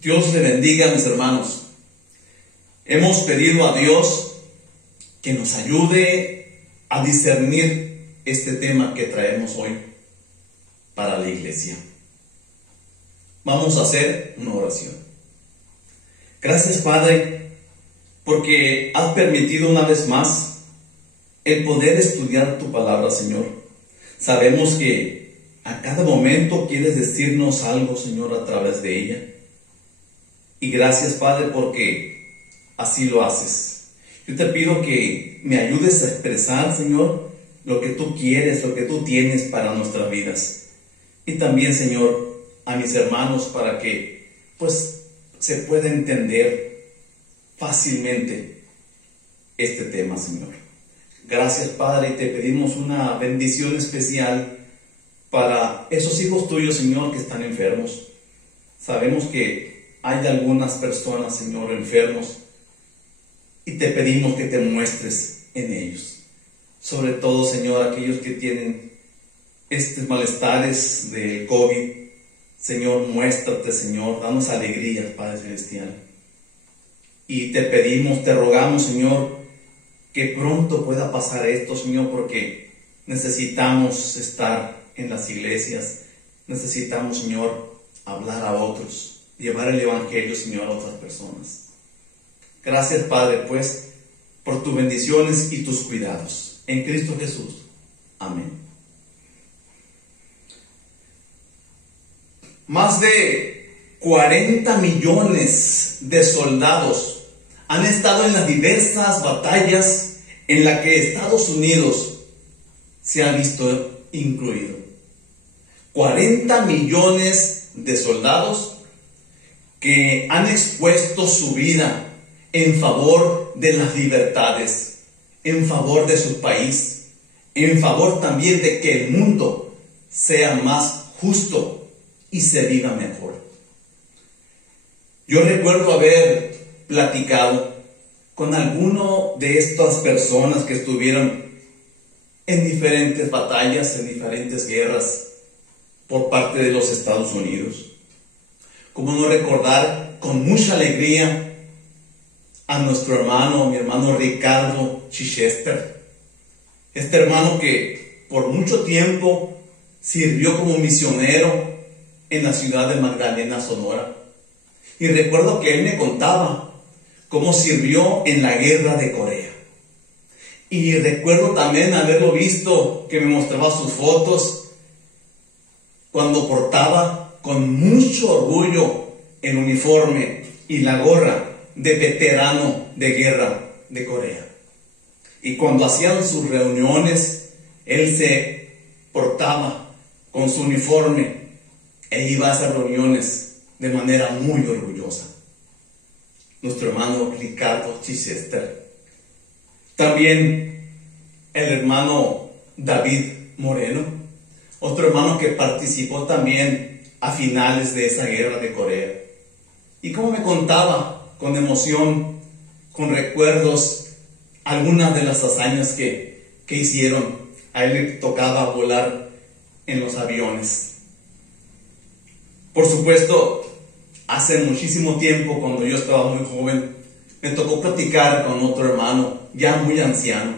Dios le bendiga, mis hermanos. Hemos pedido a Dios que nos ayude a discernir este tema que traemos hoy para la iglesia. Vamos a hacer una oración. Gracias, Padre, porque has permitido una vez más el poder estudiar tu palabra, Señor. Sabemos que a cada momento quieres decirnos algo, Señor, a través de ella. Y gracias, Padre, porque así lo haces. Yo te pido que me ayudes a expresar, Señor, lo que tú quieres, lo que tú tienes para nuestras vidas. Y también, Señor, a mis hermanos para que, se pueda entender fácilmente este tema, Señor. Gracias, Padre, y te pedimos una bendición especial para esos hijos tuyos, Señor, que están enfermos. Sabemos que hay algunas personas, Señor, enfermos, y te pedimos que te muestres en ellos. Sobre todo, Señor, aquellos que tienen estos malestares del COVID. Señor, muéstrate, Señor, danos alegría, Padre Celestial. Y te pedimos, te rogamos, Señor, que pronto pueda pasar esto, Señor, porque necesitamos estar en las iglesias. Necesitamos, Señor, hablar a otros, llevar el Evangelio, Señor, a otras personas. Gracias, Padre, por tus bendiciones y tus cuidados. En Cristo Jesús. Amén. Más de 40 millones de soldados han estado en las diversas batallas en las que Estados Unidos se ha visto incluido. 40 millones de soldados que han expuesto su vida en favor de las libertades, en favor de su país, en favor también de que el mundo sea más justo y se viva mejor. Yo recuerdo haber platicado con alguno de estas personas que estuvieron en diferentes batallas, en diferentes guerras por parte de los Estados Unidos. Cómo no recordar con mucha alegría a nuestro hermano, mi hermano Ricardo Chichester. Este hermano que por mucho tiempo sirvió como misionero en la ciudad de Magdalena, Sonora. Y recuerdo que él me contaba cómo sirvió en la guerra de Corea. Y recuerdo también haberlo visto, que me mostraba sus fotos, cuando portaba con mucho orgullo el uniforme y la gorra de veterano de guerra de Corea. Y cuando hacían sus reuniones, él se portaba con su uniforme e iba a esas reuniones de manera muy orgullosa. Nuestro hermano Ricardo Chichester. También el hermano David Moreno, otro hermano que participó también a finales de esa guerra de Corea. Y como me contaba con emoción, con recuerdos, algunas de las hazañas que hicieron. A él le tocaba volar en los aviones. Por supuesto, hace muchísimo tiempo, cuando yo estaba muy joven, me tocó platicar con otro hermano, ya muy anciano.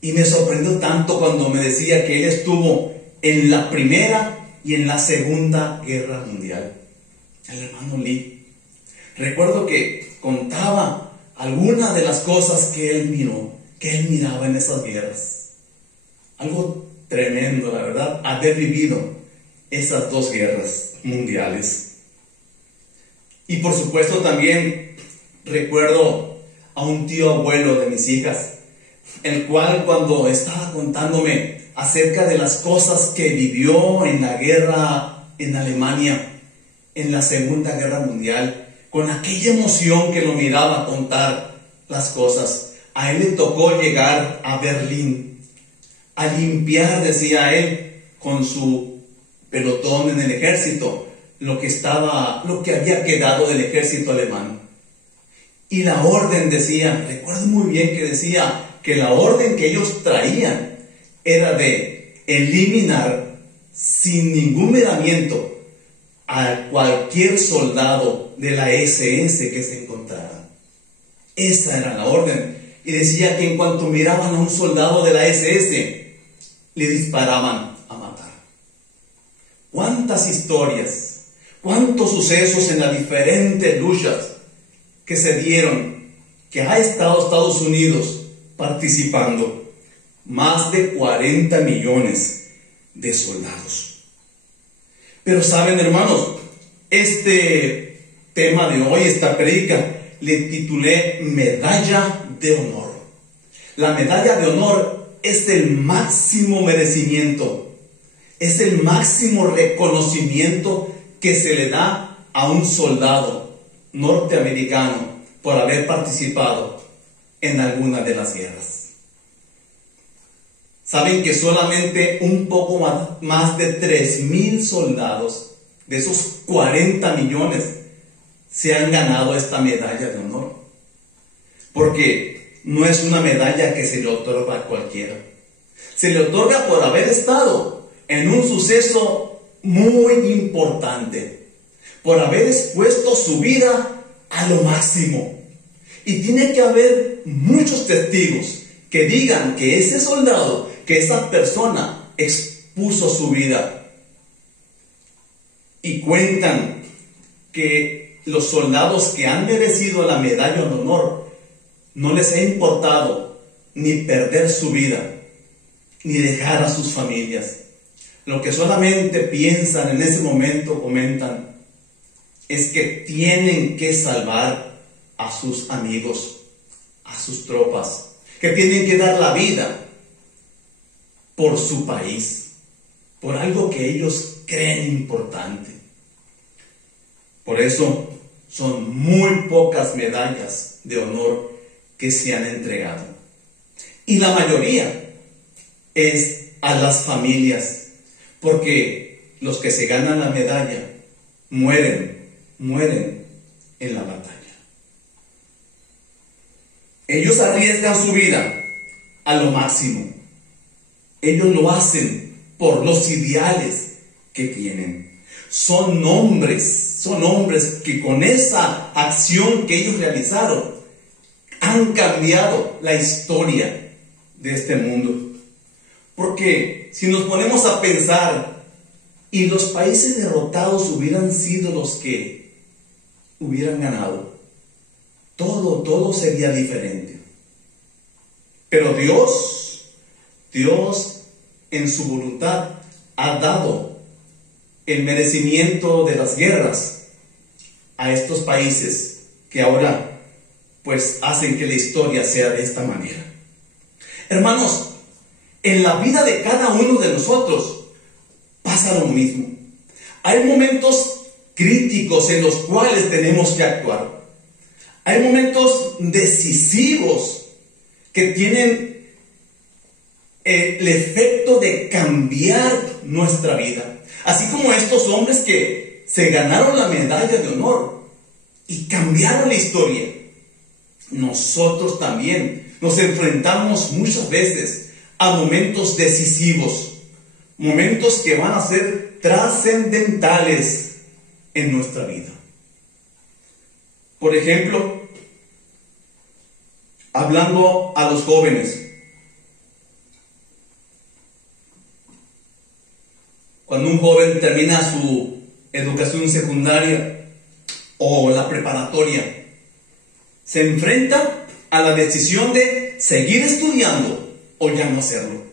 Y me sorprendió tanto cuando me decía que él estuvo en la Primera y en la Segunda Guerra Mundial. El hermano Lee. Recuerdo que contaba algunas de las cosas que él miró, que él miraba en esas guerras. Algo tremendo, la verdad, haber vivido esas dos guerras mundiales. Y por supuesto también recuerdo a un tío abuelo de mis hijas, el cual cuando estaba contándome acerca de las cosas que vivió en la guerra en Alemania, en la Segunda Guerra Mundial, con aquella emoción que lo miraba contar las cosas, a él le tocó llegar a Berlín, a limpiar, decía él, con su pelotón en el ejército, lo que había quedado del ejército alemán. Y la orden decía, recuerdo muy bien que decía que la orden que ellos traían era de eliminar sin ningún miramiento a cualquier soldado de la SS que se encontrara. Esa era la orden. Y decía que en cuanto miraban a un soldado de la SS, le disparaban a matar. ¿Cuántas historias, cuántos sucesos en las diferentes luchas que se dieron, que ha estado Estados Unidos participando? Más de 40 millones de soldados. Pero saben, hermanos, este tema de hoy, esta predica, le titulé Medalla de Honor. La medalla de honor es el máximo merecimiento, es el máximo reconocimiento que se le da a un soldado norteamericano por haber participado en alguna de las guerras. Saben que solamente un poco más de 3,000 soldados de esos 40 millones se han ganado esta medalla de honor. Porque no es una medalla que se le otorga a cualquiera. Se le otorga por haber estado en un suceso muy importante, por haber expuesto su vida a lo máximo. Y tiene que haber muchos testigos que digan que ese soldado, que esa persona expuso su vida. Y cuentan que los soldados que han merecido la medalla de honor no les ha importado ni perder su vida, ni dejar a sus familias. Lo que solamente piensan en ese momento, comentan, es que tienen que salvar a sus amigos, a sus tropas, que tienen que dar la vida por su país, por algo que ellos creen importante. Por eso son muy pocas medallas de honor que se han entregado. Y la mayoría es a las familias, porque los que se ganan la medalla mueren en la batalla. Ellos arriesgan su vida a lo máximo. Ellos lo hacen por los ideales que tienen. Son hombres que con esa acción que ellos realizaron han cambiado la historia de este mundo. Porque si nos ponemos a pensar, y los países derrotados hubieran sido los que hubieran ganado, todo sería diferente. Pero Dios en su voluntad ha dado el merecimiento de las guerras a estos países que ahora pues hacen que la historia sea de esta manera. Hermanos, en la vida de cada uno de nosotros pasa lo mismo. Hay momentos críticos en los cuales tenemos que actuar. Hay momentos decisivos que tienen el efecto de cambiar nuestra vida. Así como estos hombres que se ganaron la medalla de honor y cambiaron la historia, nosotros también nos enfrentamos muchas veces a momentos decisivos, momentos que van a ser trascendentales en nuestra vida. Por ejemplo, hablando a los jóvenes, cuando un joven termina su educación secundaria o la preparatoria, se enfrenta a la decisión de seguir estudiando o ya no hacerlo.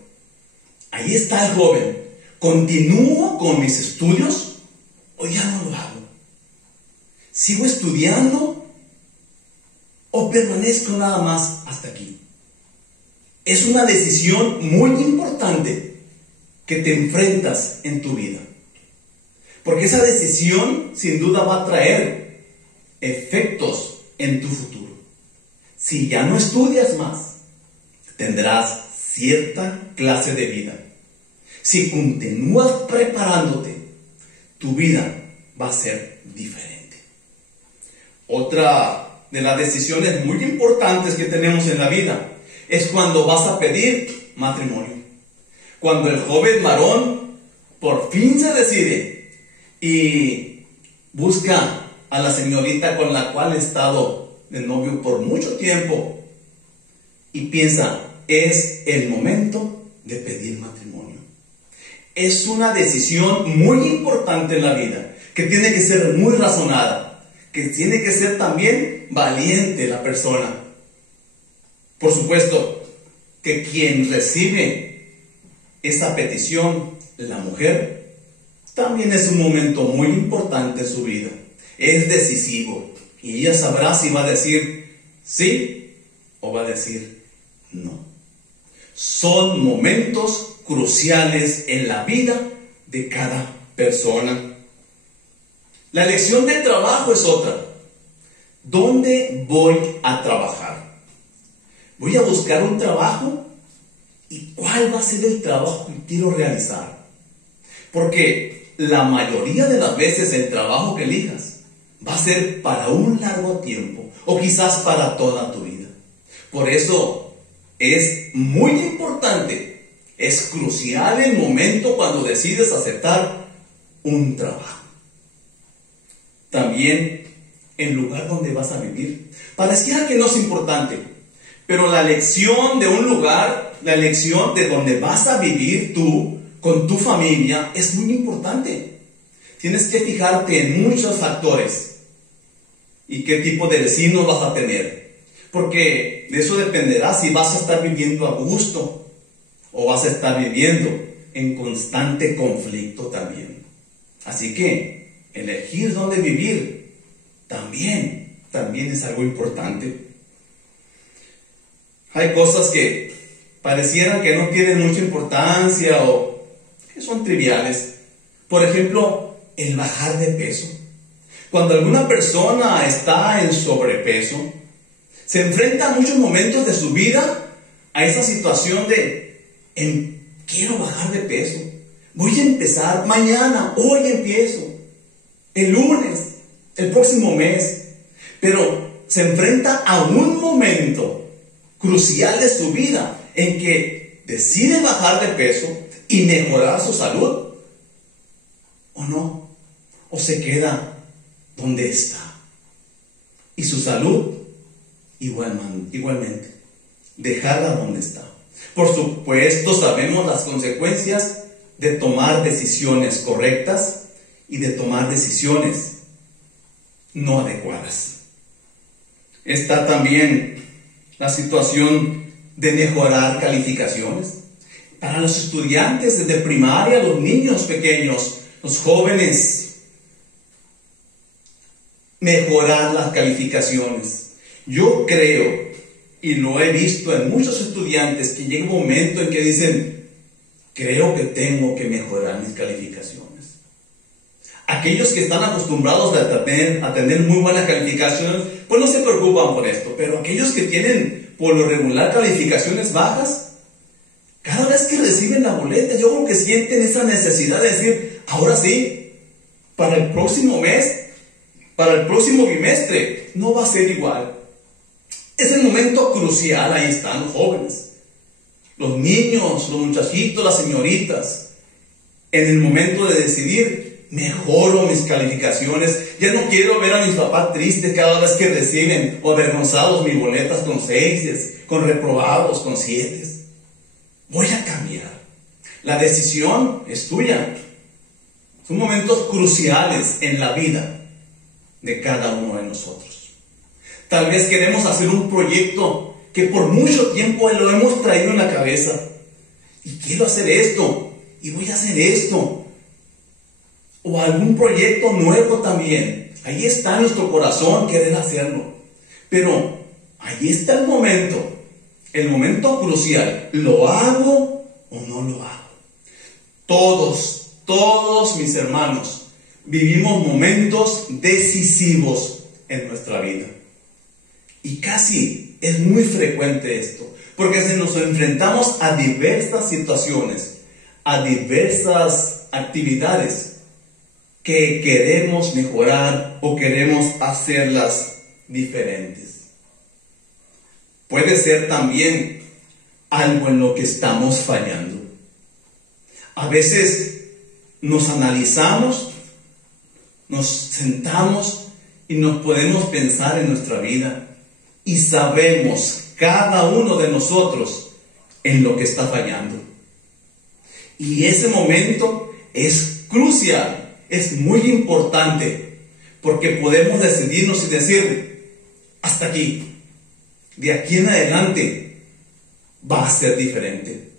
Ahí está el joven. ¿Continúo con mis estudios o ya no lo hago? ¿Sigo estudiando o permanezco nada más hasta aquí? Es una decisión muy importante que te enfrentas en tu vida, porque esa decisión sin duda va a traer efectos en tu futuro. Si ya no estudias más, tendrás cierta clase de vida. Si continúas preparándote, tu vida va a ser diferente. Otra de las decisiones muy importantes que tenemos en la vida es cuando vas a pedir matrimonio. Cuando el joven varón por fin se decide y Busca a la señorita con la cual he estado de novio por mucho tiempo y piensa, es el momento de pedir matrimonio. Es una decisión muy importante en la vida, que tiene que ser muy razonada, que tiene que ser también valiente la persona. Por supuesto que quien recibe esa petición, la mujer, también es un momento muy importante en su vida. Es decisivo y ella sabrá si va a decir sí o va a decir no. Son momentos cruciales en la vida de cada persona. La elección de trabajo es otra. ¿Dónde voy a trabajar? ¿Voy a buscar un trabajo? ¿Y cuál va a ser el trabajo que quiero realizar? Porque la mayoría de las veces el trabajo que elijas va a ser para un largo tiempo o quizás para toda tu vida. Por eso es muy importante, es crucial el momento cuando decides aceptar un trabajo. También el lugar donde vas a vivir. Pareciera que no es importante, pero la elección de un lugar, la elección de donde vas a vivir tú con tu familia es muy importante. Tienes que fijarte en muchos factores y qué tipo de vecinos vas a tener, porque de eso dependerá si vas a estar viviendo a gusto o vas a estar viviendo en constante conflicto también. Así que elegir dónde vivir también es algo importante. Hay cosas que parecieran que no tienen mucha importancia o que son triviales. Por ejemplo, el bajar de peso. Cuando alguna persona está en sobrepeso, se enfrenta a muchos momentos de su vida a esa situación de quiero bajar de peso. Voy a empezar mañana, hoy empiezo, el lunes, el próximo mes. Pero se enfrenta a un momento crucial de su vida en que decide bajar de peso y mejorar su salud, o no, o se queda donde está. Y su salud, igualmente, dejarla donde está. Por supuesto, sabemos las consecuencias de tomar decisiones correctas y de tomar decisiones no adecuadas. Está también la situación de mejorar calificaciones. Para los estudiantes desde primaria, los niños pequeños, los jóvenes, mejorar las calificaciones. Yo creo, y lo he visto en muchos estudiantes, que llega un momento en que dicen, creo que tengo que mejorar mis calificaciones. Aquellos que están acostumbrados a tener muy buenas calificaciones, pues no se preocupan por esto, pero aquellos que tienen por lo regular calificaciones bajas, cada vez que reciben la boleta, yo creo que sienten esa necesidad de decir, ahora sí, para el próximo mes, para el próximo bimestre, no va a ser igual. Es el momento crucial, ahí están los jóvenes, los niños, los muchachitos, las señoritas, en el momento de decidir, mejoro mis calificaciones. Ya no quiero ver a mis papás tristes cada vez que reciben o avergonzados mis boletas con 6, con reprobados, con 7. Voy a cambiar. La decisión es tuya. Son momentos cruciales en la vida de cada uno de nosotros. Tal vez queremos hacer un proyecto que por mucho tiempo lo hemos traído en la cabeza. Y quiero hacer esto, y voy a hacer esto. O algún proyecto nuevo también. Ahí está nuestro corazón querer hacerlo. Pero ahí está el momento crucial. ¿Lo hago o no lo hago? Todos mis hermanos, vivimos momentos decisivos en nuestra vida. Y casi es muy frecuente esto, porque si nos enfrentamos a diversas situaciones, a diversas actividades, que queremos mejorar o queremos hacerlas diferentes. Puede ser también algo en lo que estamos fallando. A veces nos analizamos nos sentamos y nos podemos pensar en nuestra vida y sabemos cada uno de nosotros en lo que está fallando. Y ese momento es crucial, es muy importante, porque podemos decidirnos y decir, hasta aquí, de aquí en adelante va a ser diferente.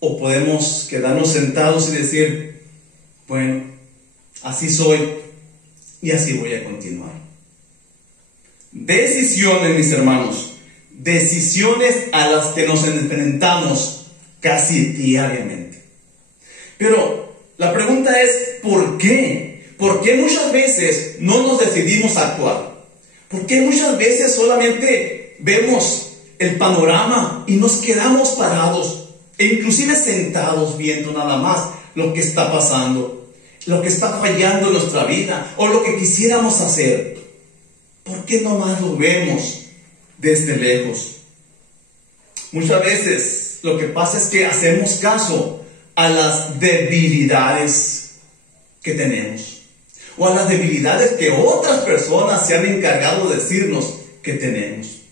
O podemos quedarnos sentados y decir, bueno, así soy y así voy a continuar. Decisiones, mis hermanos, decisiones a las que nos enfrentamos casi diariamente. Pero la pregunta es, ¿por qué? ¿Por qué muchas veces no nos decidimos a actuar? ¿Por qué muchas veces solamente vemos el panorama y nos quedamos parados e inclusive sentados viendo nada más lo que está pasando, lo que está fallando en nuestra vida o lo que quisiéramos hacer? ¿Por qué nomás lo vemos desde lejos? Muchas veces lo que pasa es que hacemos caso a las debilidades que tenemos o a las debilidades que otras personas se han encargado de decirnos que tenemos.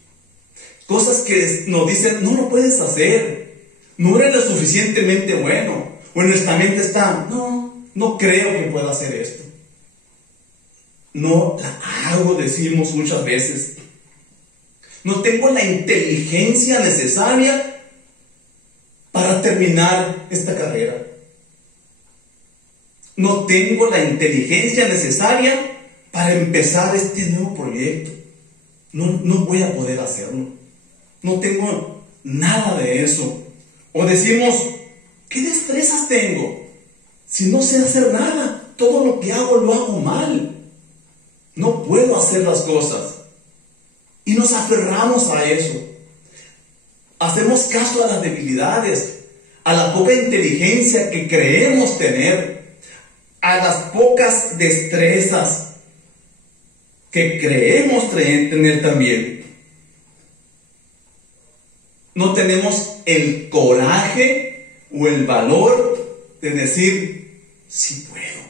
Cosas que nos dicen, no lo puedes hacer, no eres lo suficientemente bueno, o en nuestra mente está, no creo que pueda hacer esto. No la hago, decimos muchas veces. No tengo la inteligencia necesaria para terminar esta carrera. No tengo la inteligencia necesaria para empezar este nuevo proyecto. No voy a poder hacerlo. No tengo nada de eso. O decimos, ¿qué destrezas tengo? Si no sé hacer nada, todo lo que hago lo hago mal. No puedo hacer las cosas. Y nos aferramos a eso. Hacemos caso a las debilidades, a la poca inteligencia que creemos tener, a las pocas destrezas que creemos tener también. No tenemos el coraje o el valor de decir, sí puedo.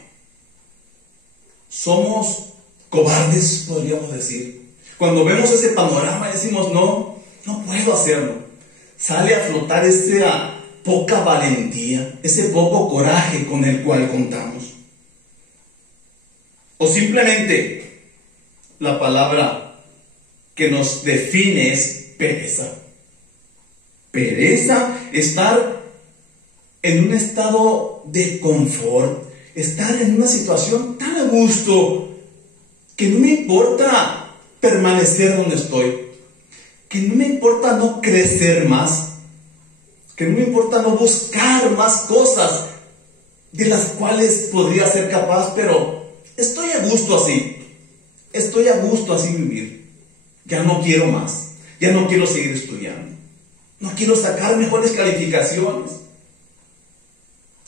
Somos cobardes, podríamos decir. Cuando vemos ese panorama decimos, no puedo hacerlo. Sale a flotar esa poca valentía, ese poco coraje con el cual contamos. O simplemente la palabra que nos define es pereza. Pereza, estar en un estado de confort, estar en una situación tan a gusto que no me importa permanecer donde estoy, que no me importa no crecer más, que no me importa no buscar más cosas de las cuales podría ser capaz, pero estoy a gusto así vivir. Ya no quiero más, ya no quiero seguir estudiando, no quiero sacar mejores calificaciones,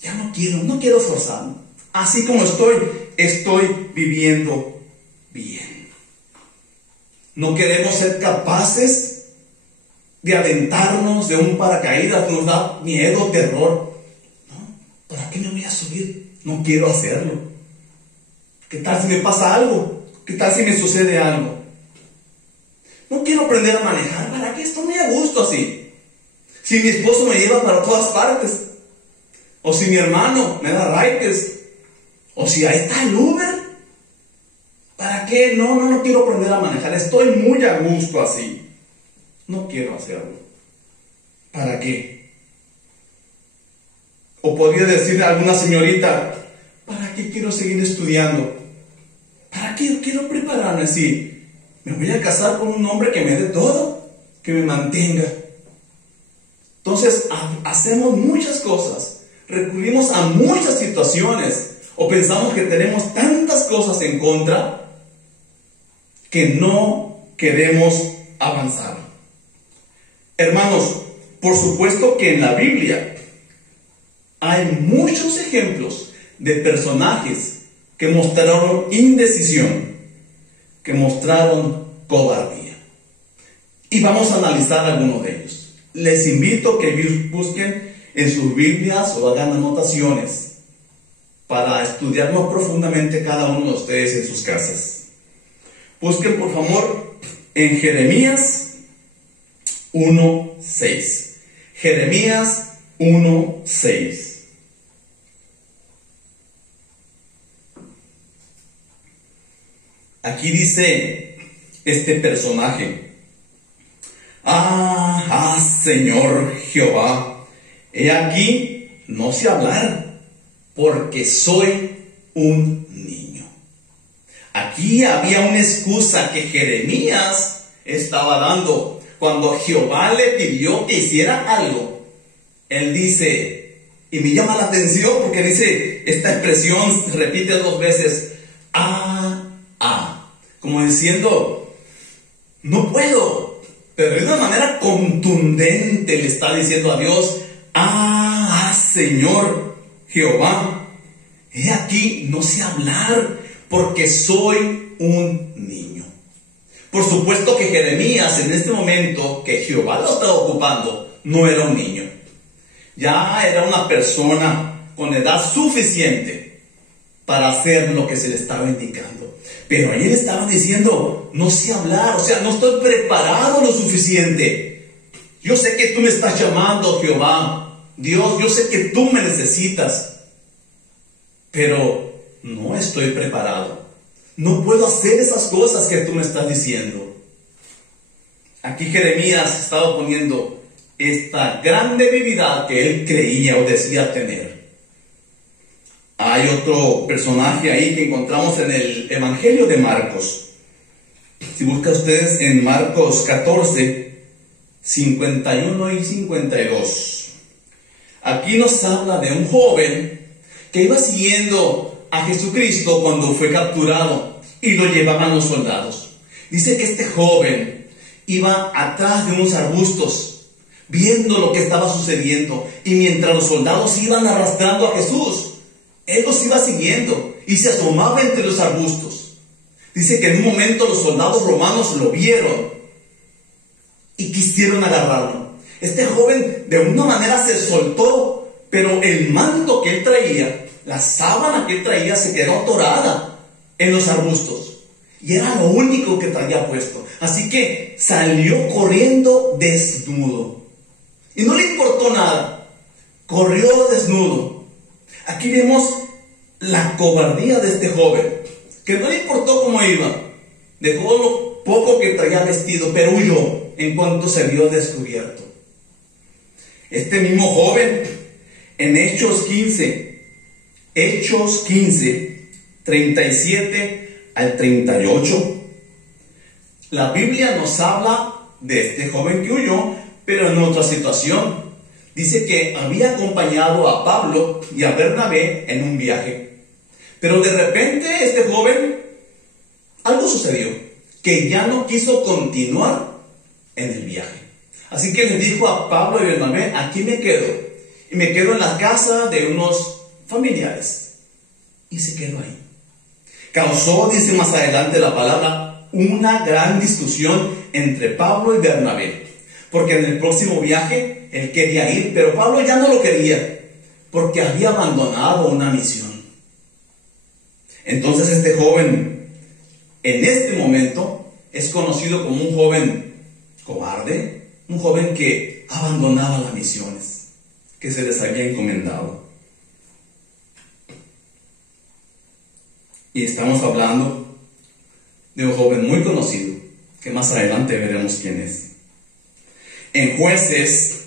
ya no quiero esforzarme. Así como estoy viviendo bien. No queremos ser capaces de aventarnos de un paracaídas, nos da miedo, terror. No, ¿para qué me voy a subir? No quiero hacerlo. ¿Qué tal si me pasa algo? ¿Qué tal si me sucede algo? No quiero aprender a manejar. ¿Para qué? Estoy muy a gusto así. Si mi esposo me lleva para todas partes, o si mi hermano me da raites, o si ahí está el Uber, ¿para qué? No quiero aprender a manejar. Estoy muy a gusto así. No quiero hacerlo. ¿Para qué? O podría decir a alguna señorita, ¿para qué quiero seguir estudiando? ¿Para qué quiero prepararme así? Me voy a casar con un hombre que me dé todo, que me mantenga. Entonces, hacemos muchas cosas, recurrimos a muchas situaciones, o pensamos que tenemos tantas cosas en contra que no queremos avanzar. Hermanos, por supuesto que en la Biblia hay muchos ejemplos de personajes que mostraron indecisión, que mostraron cobardía. Y vamos a analizar algunos de ellos. Les invito a que busquen en sus Biblias o hagan anotaciones. para estudiar más profundamente cada uno de ustedes en sus casas. Busquen por favor en Jeremías 1:6. Jeremías 1:6. Aquí dice este personaje: Señor Jehová, he aquí, no sé hablar, porque soy un niño. Aquí había una excusa que Jeremías estaba dando. Cuando Jehová le pidió que hiciera algo, él dice, y me llama la atención porque dice, esta expresión se repite 2 veces, como diciendo, no puedo, pero de una manera contundente le está diciendo a Dios, Señor Jehová, he aquí, no sé hablar, porque soy un niño. Por supuesto que Jeremías, en este momento que Jehová lo estaba ocupando, no era un niño. Ya era una persona con edad suficiente para hacer lo que se le estaba indicando. Pero ahí le estaban diciendo, no sé hablar, o sea, no estoy preparado lo suficiente. Yo sé que tú me estás llamando, Jehová. Dios, yo sé que tú me necesitas, pero no estoy preparado. No puedo hacer esas cosas que tú me estás diciendo. Aquí Jeremías estaba poniendo esta gran debilidad que él creía o decía tener. Hay otro personaje ahí que encontramos en el Evangelio de Marcos. Si buscan ustedes en Marcos 14, 51 y 52. Aquí nos habla de un joven que iba siguiendo a Jesucristo cuando fue capturado y lo llevaban los soldados. Dice que este joven iba atrás de unos arbustos, viendo lo que estaba sucediendo, y mientras los soldados iban arrastrando a Jesús, él los iba siguiendo y se asomaba entre los arbustos. Dice que en un momento los soldados romanos lo vieron y quisieron agarrarlo. Este joven de una manera se soltó, pero el manto que él traía, la sábana que él traía, se quedó atorada en los arbustos. Y era lo único que traía puesto. Así que salió corriendo desnudo. Y no le importó nada. Corrió desnudo. Aquí vemos la cobardía de este joven, que no le importó cómo iba. Dejó lo poco que traía vestido, pero huyó en cuanto se vio descubierto. Este mismo joven, en Hechos 15, 37 al 38, la Biblia nos habla de este joven que huyó, pero en otra situación. Dice que había acompañado a Pablo y a Bernabé en un viaje. Pero de repente este joven, algo sucedió, que ya no quiso continuar en el viaje. Así que les dijo a Pablo y Bernabé, aquí me quedo. Y me quedo en la casa de unos familiares. Y se quedó ahí. Causó, dice más adelante la palabra, una gran discusión entre Pablo y Bernabé. Porque en el próximo viaje él quería ir, pero Pablo ya no lo quería, porque había abandonado una misión. Entonces este joven, en este momento, es conocido como un joven cobarde, un joven que abandonaba las misiones que se les había encomendado. Y estamos hablando de un joven muy conocido, que más adelante veremos quién es. En Jueces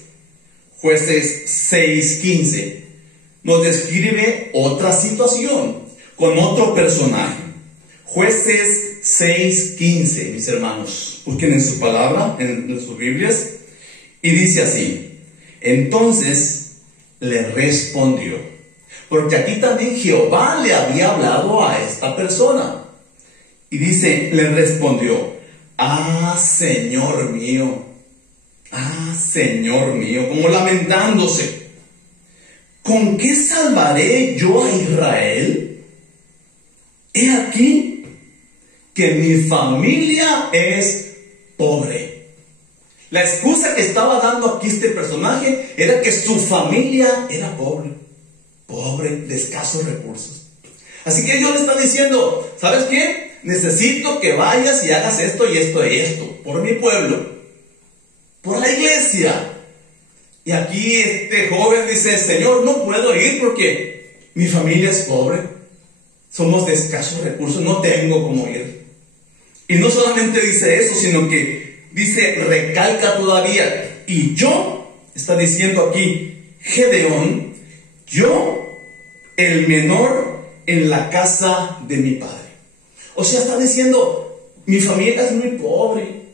6:15 nos describe otra situación con otro personaje. Jueces 6:15, mis hermanos, busquen en su palabra, en sus Biblias, y dice así: entonces le respondió, porque aquí también Jehová le había hablado a esta persona, y dice, le respondió, Señor mío, Señor mío, como lamentándose, ¿con qué salvaré yo a Israel? He aquí que mi familia es pobre. La excusa que estaba dando aquí este personaje era que su familia era pobre. pobre, de escasos recursos. Así que Dios le está diciendo, ¿sabes qué? Necesito que vayas y hagas esto y esto y esto, por mi pueblo, por la iglesia. Y aquí este joven dice, Señor, no puedo ir porque mi familia es pobre, somos de escasos recursos, no tengo cómo ir. Y no solamente dice eso, sino que dice, recalca todavía, y yo, está diciendo aquí Gedeón, yo, el menor en la casa de mi padre. O sea, está diciendo, mi familia es muy pobre,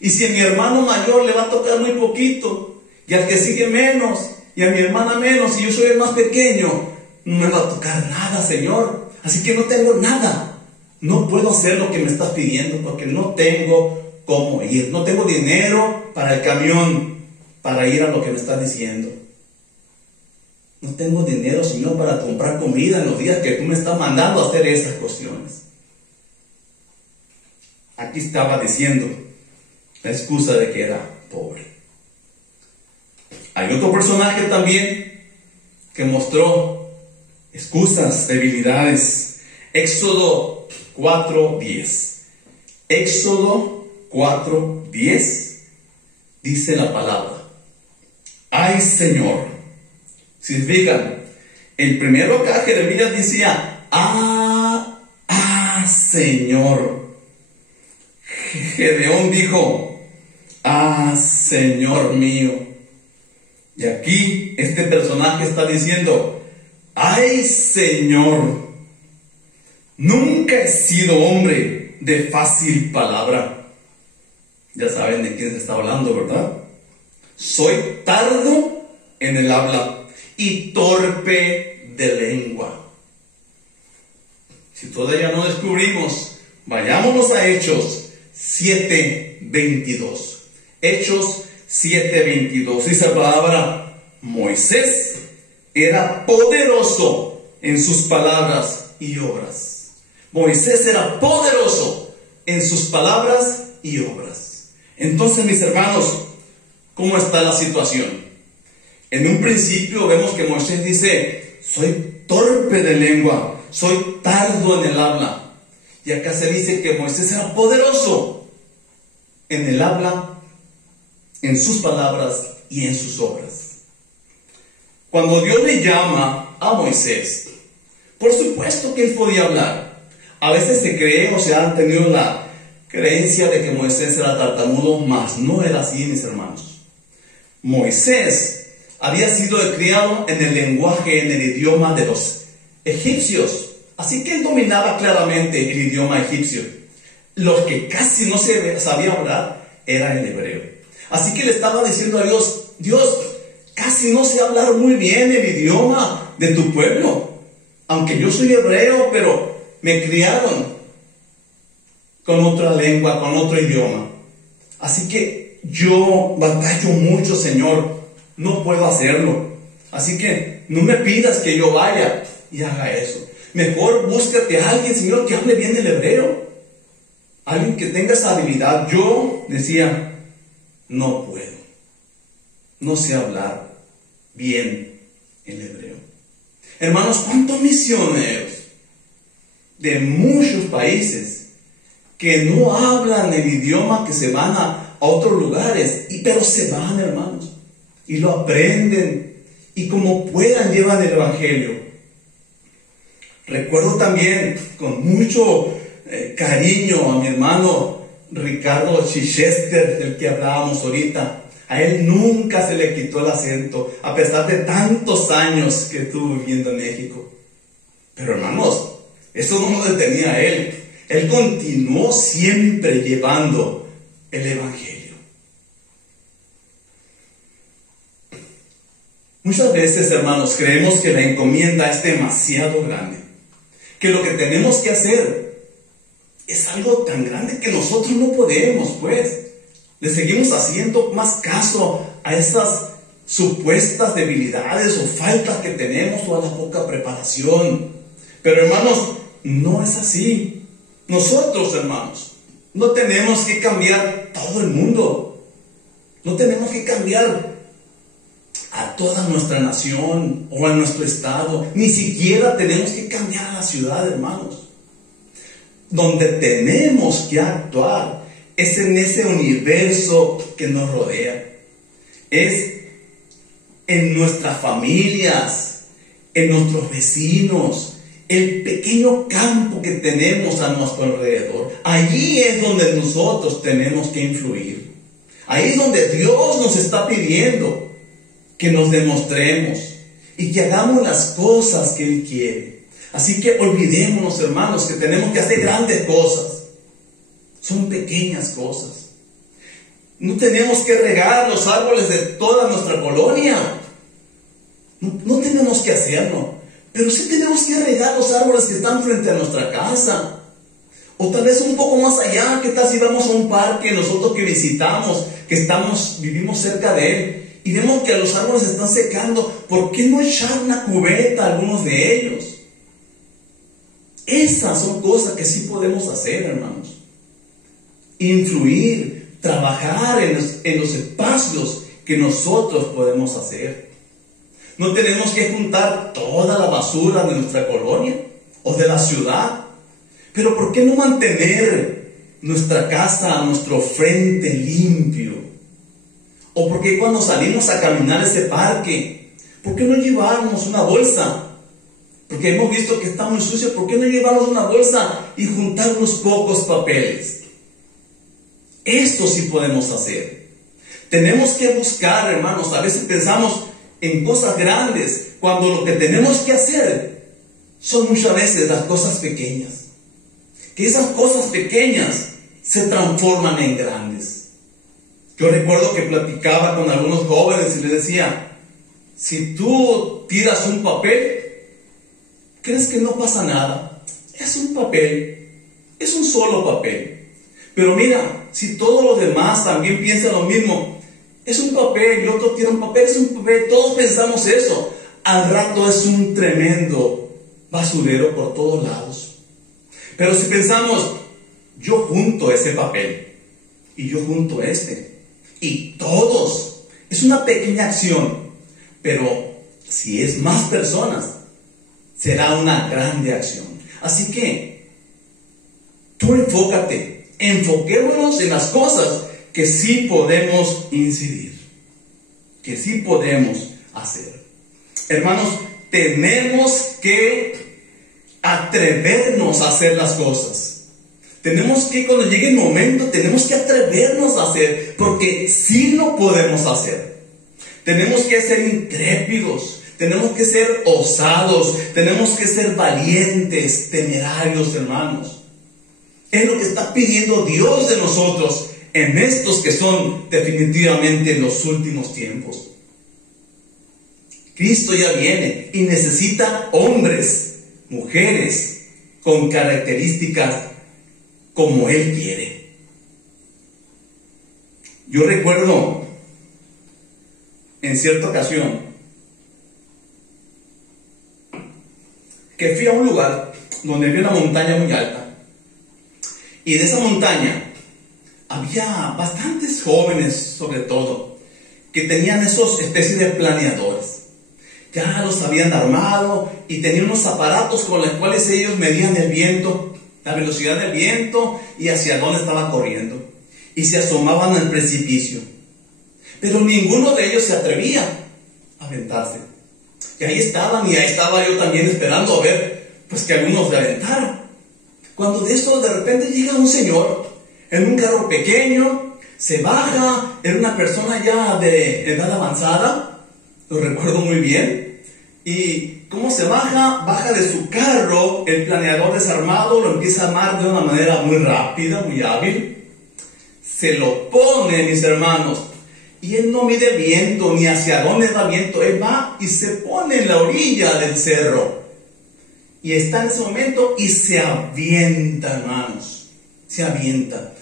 y si a mi hermano mayor le va a tocar muy poquito, y al que sigue menos, y a mi hermana menos, y yo soy el más pequeño, no me va a tocar nada, Señor. Así que no tengo nada. No puedo hacer lo que me estás pidiendo, porque no tengo cómo ir. No tengo dinero para el camión, para ir a lo que me estás diciendo. No tengo dinero, Señor, para comprar comida en los días que tú me estás mandando a hacer esas cuestiones. Aquí estaba diciendo la excusa de que era pobre. Hay otro personaje también que mostró excusas, debilidades. Éxodo 4:10. Éxodo 4:10 dice la palabra: ay, Señor. Si se fijan, el primero acá Jeremías decía, Señor. Gedeón dijo, Señor mío. Y aquí este personaje está diciendo, ay, Señor, nunca he sido hombre de fácil palabra. Ya saben de quién se está hablando, ¿verdad? Soy tardo en el habla y torpe de lengua. Si todavía no descubrimos, vayámonos a Hechos 7:22. Hechos 7:22. Dice la palabra, Moisés era poderoso en sus palabras y obras. Moisés era poderoso en sus palabras y obras. Entonces, mis hermanos, ¿cómo está la situación? En un principio vemos que Moisés dice, soy torpe de lengua, soy tardo en el habla. Y acá se dice que Moisés era poderoso en el habla, en sus palabras y en sus obras. Cuando Dios le llama a Moisés, por supuesto que él podía hablar. A veces se cree o se han tenido la creencia de que Moisés era tartamudo, mas no era así, mis hermanos. Moisés había sido criado en el lenguaje, en el idioma de los egipcios. Así que él dominaba claramente el idioma egipcio. Lo que casi no se sabía hablar era el hebreo. Así que le estaba diciendo a Dios, Dios, casi no sé hablar muy bien el idioma de tu pueblo. Aunque yo soy hebreo, pero me criaron con otra lengua, con otro idioma. Así que yo batallo mucho, Señor. No puedo hacerlo. Así que no me pidas que yo vaya y haga eso. Mejor búscate a alguien, Señor, que hable bien el hebreo. Alguien que tenga esa habilidad. Yo decía, no puedo. No sé hablar bien el hebreo. Hermanos, ¿cuántos misioneros de muchos países que no hablan el idioma, que se van a otros lugares, pero se van, hermanos, y lo aprenden, y como puedan llevan el evangelio? Recuerdo también con mucho cariño a mi hermano Ricardo Chichester, del que hablábamos ahorita. A él nunca se le quitó el acento, a pesar de tantos años que estuvo viviendo en México. Pero hermanos, eso no lo detenía a él. Él continuó siempre llevando el evangelio. Muchas veces, hermanos, creemos que la encomienda es demasiado grande, que lo que tenemos que hacer es algo tan grande que nosotros no podemos, pues. Le seguimos haciendo más caso a esas supuestas debilidades o faltas que tenemos, o a la poca preparación. Pero hermanos, no es así. Nosotros, hermanos, no tenemos que cambiar todo el mundo. No tenemos que cambiar a toda nuestra nación o a nuestro estado. Ni siquiera tenemos que cambiar a la ciudad, hermanos. Donde tenemos que actuar es en ese universo que nos rodea. Es en nuestras familias, en nuestros vecinos, el pequeño campo que tenemos a nuestro alrededor. Allí es donde nosotros tenemos que influir. Ahí es donde Dios nos está pidiendo que nos demostremos y que hagamos las cosas que Él quiere. Así que olvidémonos, hermanos, que tenemos que hacer grandes cosas. Son pequeñas cosas. No tenemos que regar los árboles de toda nuestra colonia. No tenemos que hacerlo. Pero sí tenemos que regar los árboles que están frente a nuestra casa. O tal vez un poco más allá. ¿Qué tal si vamos a un parque, nosotros que visitamos, vivimos cerca de él, y vemos que los árboles están secando? ¿Por qué no echar una cubeta a algunos de ellos? Esas son cosas que sí podemos hacer, hermanos. Influir, trabajar en los espacios que nosotros podemos hacer. No tenemos que juntar toda la basura de nuestra colonia o de la ciudad. Pero ¿por qué no mantener nuestra casa, nuestro frente limpio? O por qué cuando salimos a caminar ese parque, ¿por qué no llevarnos una bolsa? Porque hemos visto que está muy sucio. ¿Por qué no llevarnos una bolsa y juntar unos pocos papeles? Esto sí podemos hacer. Tenemos que buscar, hermanos. A veces pensamos en cosas grandes, cuando lo que tenemos que hacer son muchas veces las cosas pequeñas. Que esas cosas pequeñas se transforman en grandes. Yo recuerdo que platicaba con algunos jóvenes y les decía: si tú tiras un papel, ¿crees que no pasa nada? Es un papel, es un solo papel. Pero mira, si todos los demás también piensan lo mismo, es un papel, y otro tira un papel, es un papel, todos pensamos eso. Al rato es un tremendo basurero por todos lados. Pero si pensamos, yo junto ese papel, y yo junto este, y todos, es una pequeña acción, pero si es más personas, será una grande acción. Así que, tú enfoquémonos en las cosas que sí podemos incidir, que sí podemos hacer. Hermanos, tenemos que atrevernos a hacer las cosas. Tenemos que, cuando llegue el momento, tenemos que atrevernos a hacer, porque sí lo podemos hacer. Tenemos que ser intrépidos, tenemos que ser osados, tenemos que ser valientes, temerarios, hermanos. Es lo que está pidiendo Dios de nosotros en estos que son definitivamente los últimos tiempos. Cristo ya viene y necesita hombres, mujeres con características como Él quiere. Yo recuerdo en cierta ocasión que fui a un lugar donde había una montaña muy alta, y de esa montaña había bastantes jóvenes, sobre todo, que tenían esos especies de planeadores. Ya los habían armado y tenían unos aparatos con los cuales ellos medían el viento, la velocidad del viento y hacia dónde estaba corriendo, y se asomaban al precipicio. Pero ninguno de ellos se atrevía a aventarse. Y ahí estaban, y ahí estaba yo también esperando a ver, pues, que algunos se aventaran. Cuando de esto de repente llega un señor en un carro pequeño, se baja, era una persona ya de edad avanzada, lo recuerdo muy bien. Y cómo se baja de su carro, el planeador desarmado, lo empieza a armar de una manera muy rápida, muy hábil. Se lo pone, mis hermanos, y él no mide viento ni hacia dónde va viento. Él va y se pone en la orilla del cerro, y está en ese momento y se avienta, hermanos, se avienta.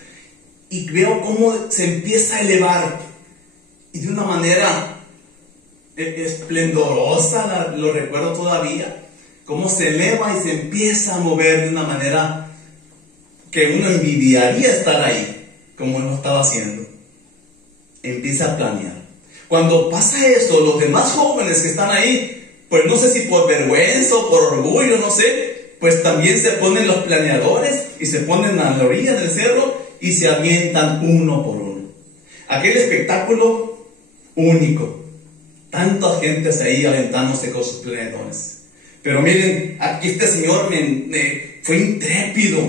Y veo cómo se empieza a elevar, y de una manera esplendorosa, lo recuerdo todavía, cómo se eleva y se empieza a mover de una manera que uno envidiaría estar ahí, como él lo estaba haciendo. Empieza a planear. Cuando pasa esto, los demás jóvenes que están ahí, pues no sé si por vergüenza o por orgullo, no sé, pues también se ponen los planeadores y se ponen a la orilla del cerro y se avientan uno por uno. Aquel espectáculo único. Tantas gentes ahí aventándose con sus planeadores. Pero miren, aquí este señor fue intrépido.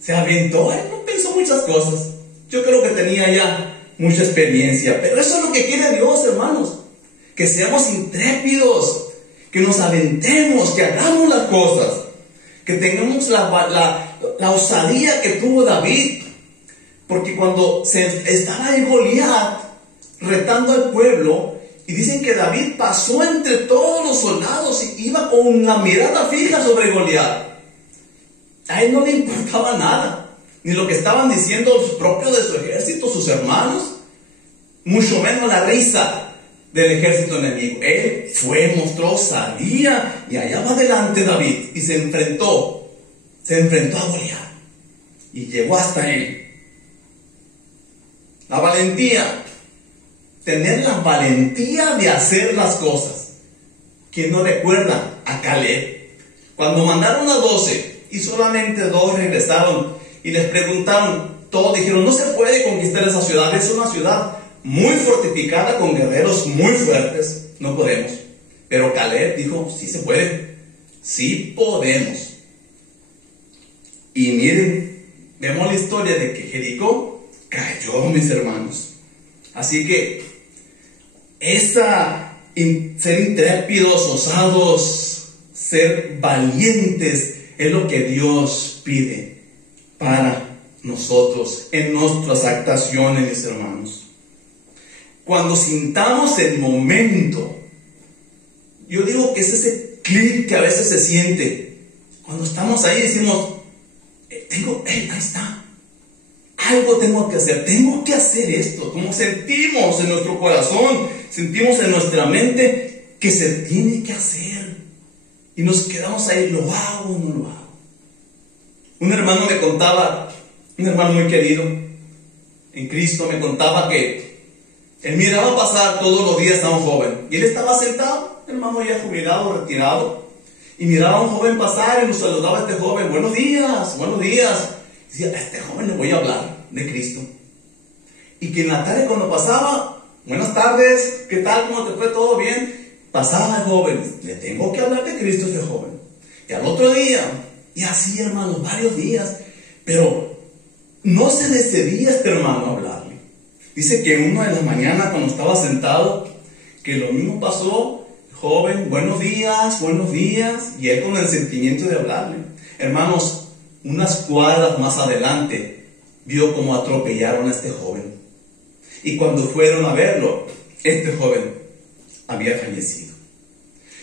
Se aventó, él no pensó muchas cosas. Yo creo que tenía ya mucha experiencia. Pero eso es lo que quiere Dios, hermanos. Que seamos intrépidos. Que nos aventemos, que hagamos las cosas. Que tengamos la osadía que tuvo David. Porque cuando estaba en Goliat retando al pueblo, y dicen que David pasó entre todos los soldados y iba con la mirada fija sobre Goliat. A él no le importaba nada, ni lo que estaban diciendo los propios de su ejército, sus hermanos, mucho menos la risa del ejército enemigo. Él mostró osadía, y allá va adelante David, y se enfrentó a Goliat, y llegó hasta él. La valentía. Tener la valentía de hacer las cosas. ¿Quién no recuerda a Caleb? Cuando mandaron a 12 y solamente 2 regresaron y les preguntaron, todos dijeron, no se puede conquistar esa ciudad, es una ciudad muy fortificada con guerreros muy fuertes, no podemos. Pero Caleb dijo, sí se puede, sí podemos. Y miren, vemos la historia de que Jericó cayó, mis hermanos. Así que ser intrépidos, osados, ser valientes es lo que Dios pide para nosotros en nuestras actuaciones, mis hermanos. Cuando sintamos el momento, yo digo que es ese clic que a veces se siente. Cuando estamos ahí decimos, ahí está. Algo tengo que hacer esto. Como sentimos en nuestro corazón, sentimos en nuestra mente que se tiene que hacer. Y nos quedamos ahí, ¿lo hago o no lo hago? Un hermano me contaba, un hermano muy querido en Cristo, me contaba que él miraba pasar todos los días a un joven. Y él estaba sentado, hermano ya jubilado, retirado, y miraba a un joven pasar y lo saludaba a este joven, buenos días, buenos días. Decía, a este joven le voy a hablar de Cristo. Y que en la tarde cuando pasaba, buenas tardes, ¿qué tal? ¿Cómo te fue? ¿Todo bien? Pasaba el joven, le tengo que hablar de Cristo a ese joven. Y al otro día, y así, hermanos, varios días, pero no se decidía este hermano a hablarle. Dice que una de las mañanas cuando estaba sentado, que lo mismo pasó, joven, buenos días, y él con el sentimiento de hablarle. Hermanos, unas cuadras más adelante, vio cómo atropellaron a este joven. Y cuando fueron a verlo, este joven había fallecido.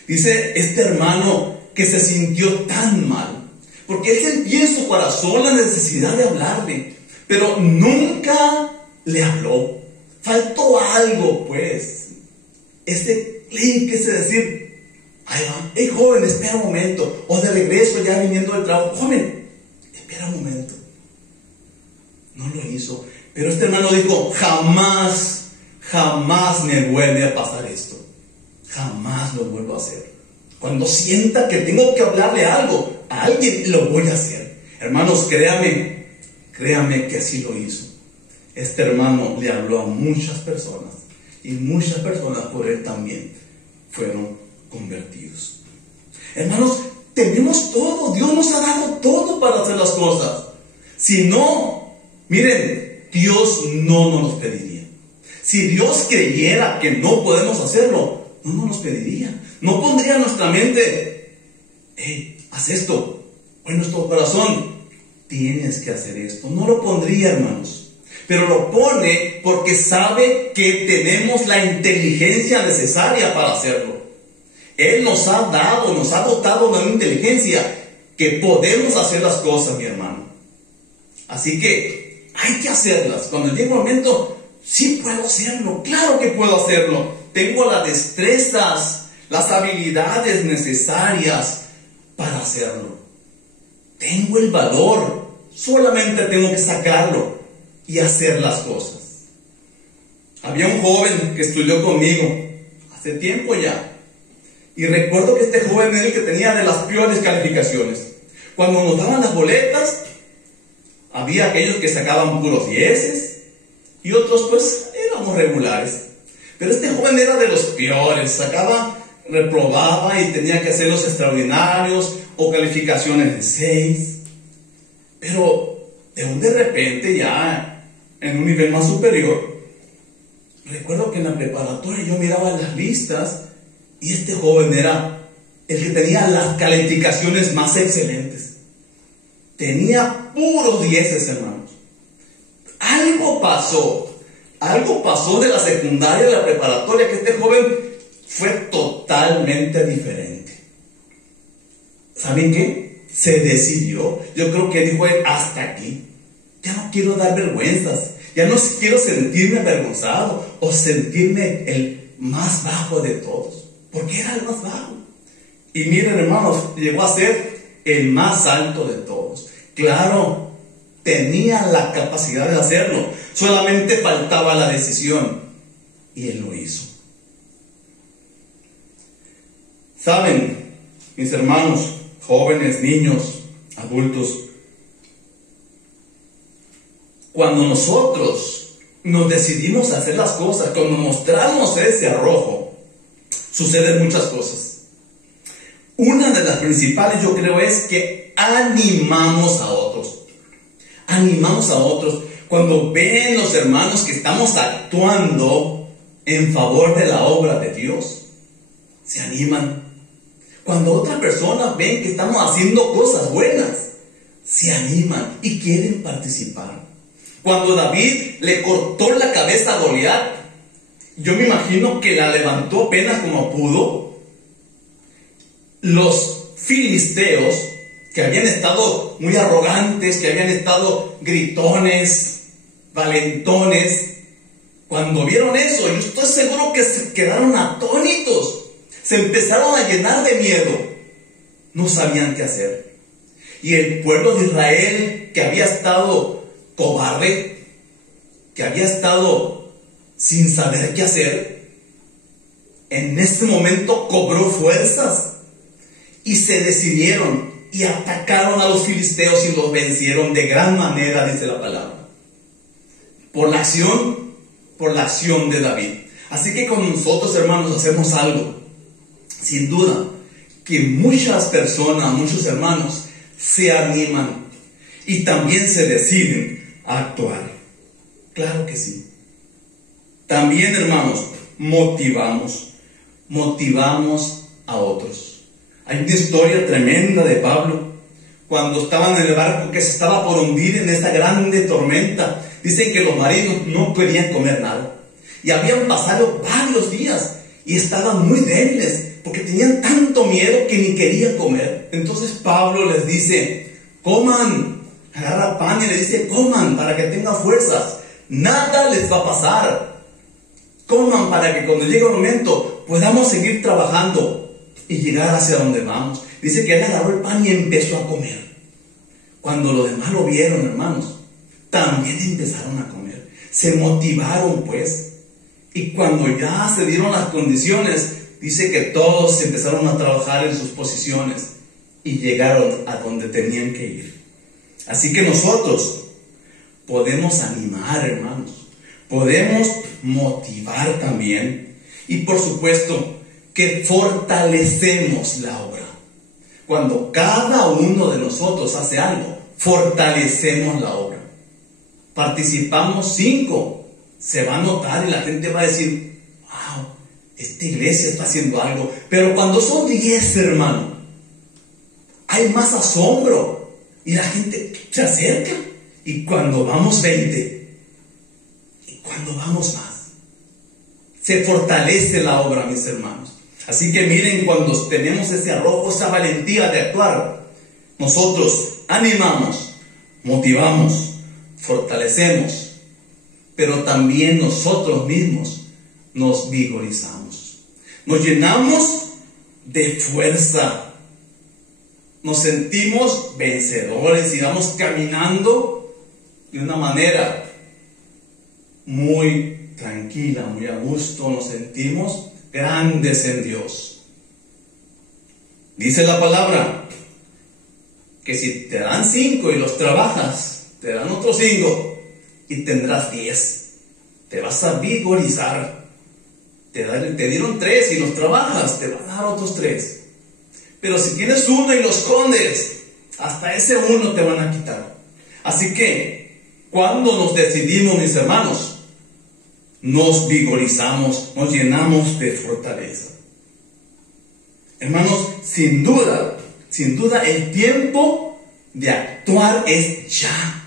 Dice este hermano que se sintió tan mal, porque él sentía en su corazón la necesidad de hablarle, pero nunca le habló. Faltó algo, pues. Ese clic, ese decir, ahí va, hey joven, espera un momento, o de regreso ya viniendo del trabajo, joven, espera un momento. No lo hizo. Pero este hermano dijo, jamás me vuelve a pasar esto. Jamás lo vuelvo a hacer. Cuando sienta que tengo que hablarle algo a alguien, lo voy a hacer. Hermanos, créame que así lo hizo. Este hermano le habló a muchas personas y muchas personas por él también fueron convertidos. Hermanos, tenemos todo. Dios nos ha dado todo para hacer las cosas. Si no, miren, Dios no nos los pediría. Si Dios creyera que no podemos hacerlo, no nos los pediría. No pondría en nuestra mente, hey, haz esto. O en nuestro corazón, tienes que hacer esto. No lo pondría, hermanos. Pero lo pone porque sabe que tenemos la inteligencia necesaria para hacerlo. Él nos ha dotado de una inteligencia que podemos hacer las cosas, mi hermano. Así que hay que hacerlas. Cuando llegue el momento, sí puedo hacerlo. Claro que puedo hacerlo. Tengo las destrezas, las habilidades necesarias para hacerlo. Tengo el valor. Solamente tengo que sacarlo y hacer las cosas. Había un joven que estudió conmigo hace tiempo ya. Y recuerdo que este joven era el que tenía de las peores calificaciones. Cuando nos daban las boletas, había aquellos que sacaban puros dieces y otros pues éramos regulares. Pero este joven era de los peores, reprobaba y tenía que hacer los extraordinarios o calificaciones de 6. Pero de repente ya en un nivel más superior, recuerdo que en la preparatoria yo miraba las listas y este joven era el que tenía las calificaciones más excelentes. Tenía puros dieces, hermanos. Algo pasó de la secundaria a la preparatoria, que este joven fue totalmente diferente. ¿Saben qué? Se decidió. Yo creo que dijo él, hasta aquí. Ya no quiero dar vergüenzas. Ya no quiero sentirme avergonzado o sentirme el más bajo de todos. Porque era el más bajo. Y miren, hermanos, llegó a ser el más alto de todos. Claro, tenía la capacidad de hacerlo. Solamente faltaba la decisión. Y él lo hizo. Saben, mis hermanos, jóvenes, niños, adultos, cuando nosotros nos decidimos a hacer las cosas, cuando mostramos ese arrojo, suceden muchas cosas. Una de las principales, yo creo, es que animamos a otros. Animamos a otros. Cuando ven los hermanos que estamos actuando en favor de la obra de Dios, se animan. Cuando otras personas ven que estamos haciendo cosas buenas, se animan y quieren participar. Cuando David le cortó la cabeza a Goliat, yo me imagino que la levantó apenas como pudo. Los filisteos, que habían estado muy arrogantes, que habían estado gritones, valentones, cuando vieron eso, yo estoy seguro que se quedaron atónitos. Se empezaron a llenar de miedo. No sabían qué hacer. Y el pueblo de Israel, que había estado cobarde, que había estado sin saber qué hacer, en este momento cobró fuerzas y se decidieron y atacaron a los filisteos y los vencieron de gran manera, dice la palabra, por la acción de David. Así que con nosotros, hermanos, hacemos algo. Sin duda que muchas personas, muchos hermanos se animan y también se deciden a actuar. Claro que sí. También, hermanos, motivamos a otros. Hay una historia tremenda de Pablo cuando estaban en el barco que se estaba por hundir en esta grande tormenta. Dicen que los marinos no querían comer nada y habían pasado varios días y estaban muy débiles porque tenían tanto miedo que ni querían comer. Entonces Pablo les dice, coman, agarra pan y les dice, coman para que tengan fuerzas, nada les va a pasar, coman para que cuando llegue el momento podamos seguir trabajando y llegar hacia donde vamos. Dice que él agarró el pan y empezó a comer. Cuando los demás lo vieron, hermanos, también empezaron a comer, se motivaron pues, y cuando ya se dieron las condiciones, dice que todos empezaron a trabajar en sus posiciones y llegaron a donde tenían que ir. Así que nosotros podemos animar, hermanos, podemos motivar también, y por supuesto que fortalecemos la obra. Cuando cada uno de nosotros hace algo, fortalecemos la obra. Participamos 5, se va a notar y la gente va a decir, wow, esta iglesia está haciendo algo. Pero cuando son 10, hermano, hay más asombro y la gente se acerca. Y cuando vamos 20, y cuando vamos más, se fortalece la obra, mis hermanos. Así que miren, cuando tenemos ese arrojo, esa valentía de actuar, nosotros animamos, motivamos, fortalecemos, pero también nosotros mismos nos vigorizamos, nos llenamos de fuerza, nos sentimos vencedores y vamos caminando de una manera muy tranquila, muy a gusto, nos sentimos grandes en Dios. Dice la palabra que si te dan 5 y los trabajas, te dan otros 5 y tendrás 10. Te vas a vigorizar. Te dieron 3 y los trabajas, te van a dar otros 3. Pero si tienes 1 y lo escondes, hasta ese 1 te van a quitar. Así que, cuando nos decidimos, mis hermanos, nos vigorizamos, nos llenamos de fortaleza. Hermanos, sin duda, el tiempo de actuar es ya.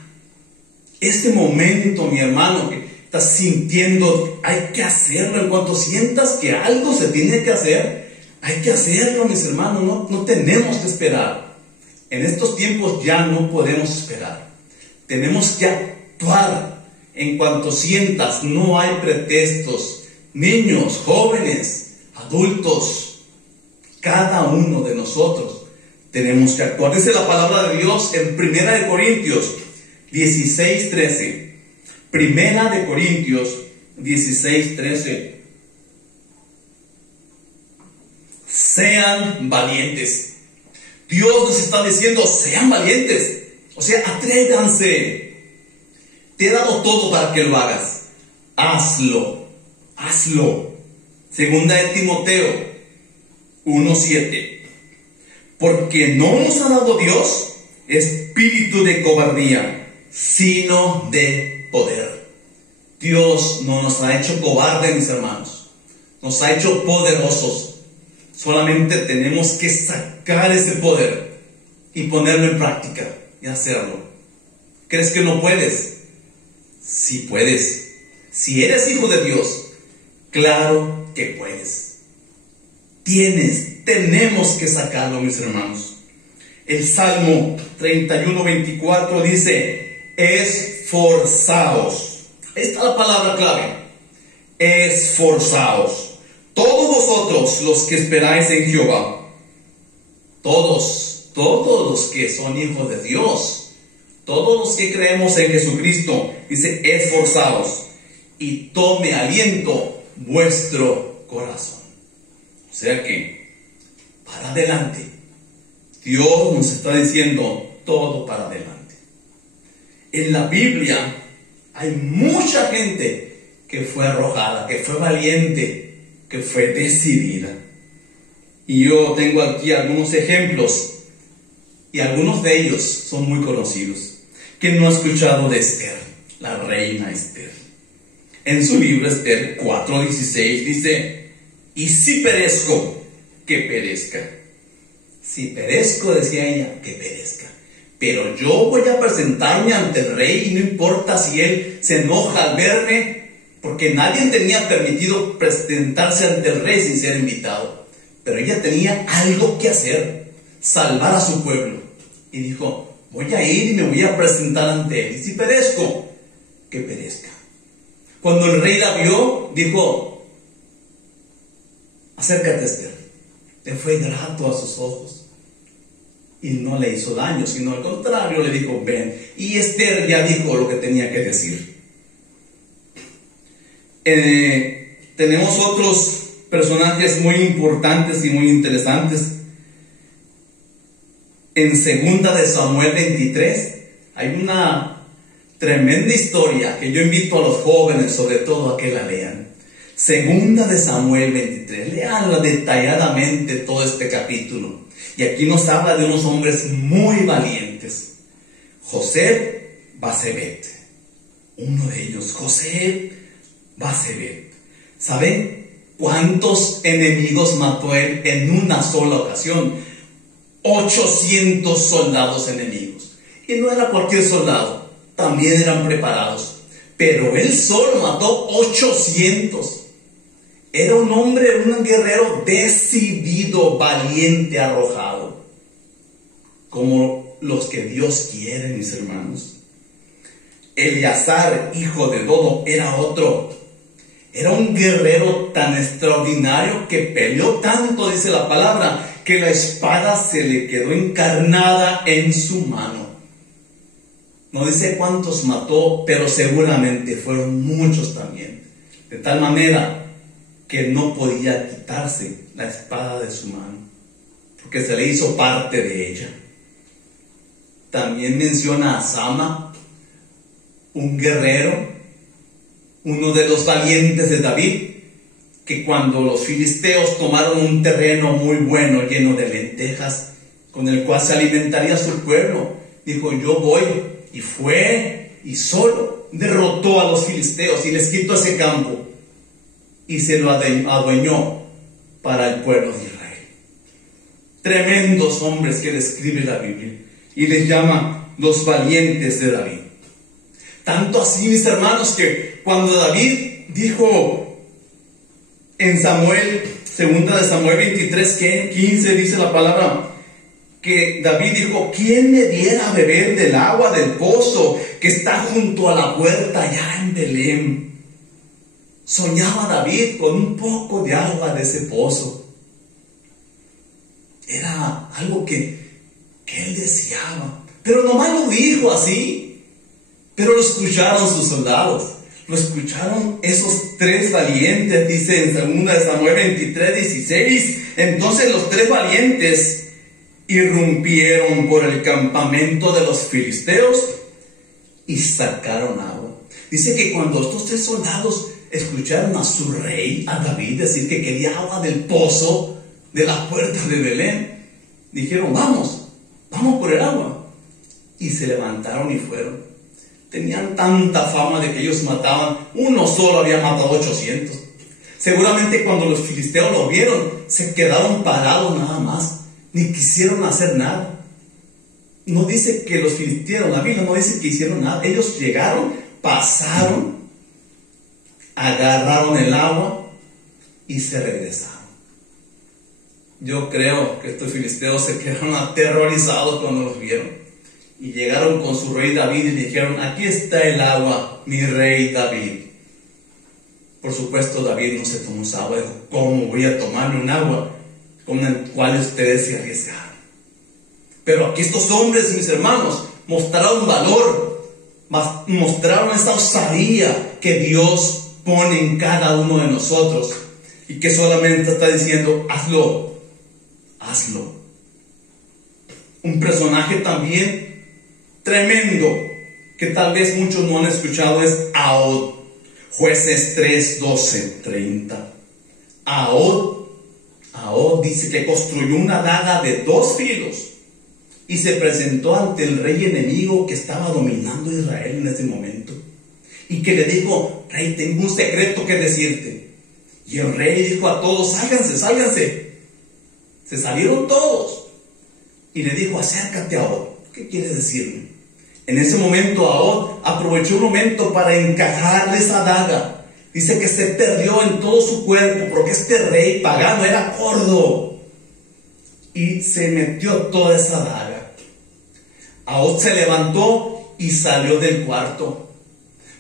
Este momento, mi hermano, que estás sintiendo, hay que hacerlo. En cuanto sientas que algo se tiene que hacer, hay que hacerlo, mis hermanos. No tenemos que esperar. En estos tiempos ya no podemos esperar. Tenemos que actuar. En cuanto sientas, no hay pretextos. Niños, jóvenes, adultos, cada uno de nosotros tenemos que actuar. Dice la palabra de Dios en 1 Corintios 16:13. 1 Corintios 16:13. Sean valientes. Dios nos está diciendo, sean valientes. O sea, atrévanse. Te he dado todo para que lo hagas. Hazlo. Segunda de Timoteo 1:7. Porque no nos ha dado Dios espíritu de cobardía, sino de poder. Dios no nos ha hecho cobardes, mis hermanos. Nos ha hecho poderosos. Solamente tenemos que sacar ese poder y ponerlo en práctica y hacerlo. ¿Crees que no puedes? Sí puedes. Si eres hijo de Dios, claro que puedes. Tenemos que sacarlo, mis hermanos. El Salmo 31:24 dice, esforzaos. Esta es la palabra clave. Esforzaos. Todos vosotros los que esperáis en Jehová. Todos los que son hijos de Dios. Todos los que creemos en Jesucristo. Dice, esforzaos. Y tome aliento vuestro corazón. O sea que, para adelante. Dios nos está diciendo todo para adelante. En la Biblia hay mucha gente que fue arrojada, que fue valiente, que fue decidida. Y yo tengo aquí algunos ejemplos y algunos de ellos son muy conocidos. ¿Quién no ha escuchado de Esther, la reina Esther? En su libro Esther 4:16 dice, y si perezco, que perezca. Si perezco, decía ella, que perezca. Pero yo voy a presentarme ante el rey y no importa si él se enoja al verme, porque nadie tenía permitido presentarse ante el rey sin ser invitado. Pero ella tenía algo que hacer, salvar a su pueblo. Y dijo, voy a ir y me voy a presentar ante él. Y si perezco, que perezca. Cuando el rey la vio, dijo, acércate, Esther. Le fue grato a sus ojos. Y no le hizo daño, sino al contrario, le dijo, ven. Y Esther ya dijo lo que tenía que decir. Tenemos otros personajes muy importantes y muy interesantes. En 2 de Samuel 23 hay una tremenda historia que yo invito a los jóvenes, sobre todo a que la lean. 2 de Samuel 23, leanla detalladamente todo este capítulo. Y aquí nos habla de unos hombres muy valientes. José Basebet, uno de ellos, José Basebet. ¿Saben cuántos enemigos mató él en una sola ocasión? 800 soldados enemigos. Y no era cualquier soldado, también eran preparados. Pero él solo mató 800. Era un hombre, un guerrero decidido, valiente, arrojado. Como los que Dios quiere, mis hermanos. Eleazar, hijo de Dodo, era otro. Era un guerrero tan extraordinario que peleó tanto, dice la palabra, que la espada se le quedó encarnada en su mano. No dice cuántos mató, pero seguramente fueron muchos también. De tal manera que no podía quitarse la espada de su mano, porque se le hizo parte de ella. También menciona a Sama, un guerrero, uno de los valientes de David, que cuando los filisteos tomaron un terreno muy bueno, lleno de lentejas, con el cual se alimentaría su pueblo, dijo: yo voy. Y fue, y solo derrotó a los filisteos y les quitó ese campo y se lo adueñó para el pueblo de Israel. Tremendos hombres que describe la Biblia y les llama los valientes de David. Tanto así, mis hermanos, que cuando David dijo en Samuel, segunda de Samuel 23:15, dice la palabra, que David dijo: ¿quién me diera a beber del agua del pozo que está junto a la puerta allá en Belén? Soñaba David con un poco de agua de ese pozo. Era algo que él deseaba, pero nomás lo dijo así. Pero lo escucharon sus soldados, lo escucharon esos tres valientes, dice en segunda de Samuel 23:16. Entonces los tres valientes irrumpieron por el campamento de los filisteos y sacaron agua. Dice que cuando estos tres soldados escucharon a su rey, a David, decir que quería agua del pozo de la puerta de Belén, dijeron: vamos por el agua. Y se levantaron y fueron. Tenían tanta fama de que ellos mataban. Uno solo había matado 800. Seguramente cuando los filisteos lo vieron, se quedaron parados nada más. Ni quisieron hacer nada. No dice que los filisteos, la Biblia no dice que hicieron nada. Ellos llegaron, pasaron, agarraron el agua y se regresaron. Yo creo que estos filisteos se quedaron aterrorizados cuando los vieron. Y llegaron con su rey David y le dijeron: aquí está el agua, mi rey David. Por supuesto, David no se tomó esa agua. Dijo: ¿cómo voy a tomarme un agua con el cual ustedes se arriesgaron? Pero aquí estos hombres, mis hermanos, mostraron valor, mostraron esa osadía que Dios pone en cada uno de nosotros y que solamente está diciendo: hazlo, hazlo. Un personaje también tremendo que tal vez muchos no han escuchado es Ahod. Jueces 3, 12, 30. Ahod dice que construyó una daga de 2 filos y se presentó ante el rey enemigo que estaba dominando Israel en ese momento, y que le dijo: rey, tengo un secreto que decirte. Y el rey dijo a todos: sálganse, sálganse. Se salieron todos y le dijo: acércate, Ahod, ¿qué quieres decirme? En ese momento Ahod aprovechó un momento para encajarle esa daga. Dice que se perdió en todo su cuerpo porque este rey pagano era gordo, y se metió toda esa daga. Ahod se levantó y salió del cuarto,